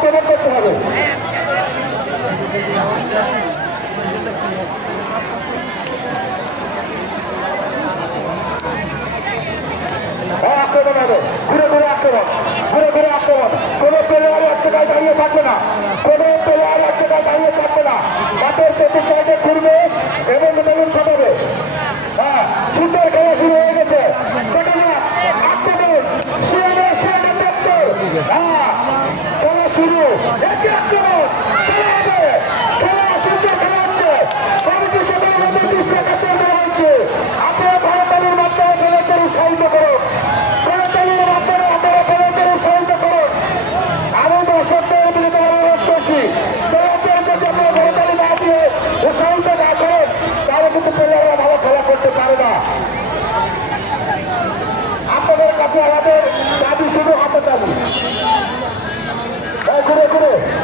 আক্রমণ করতে হবে। আক্রমণ হবে। ঘুরে ঘুরে আক্রমণ। ঘুরে ঘুরে আক্রমণ। কোনো প্লেয়ার একশো এগিয়ে চলুন করে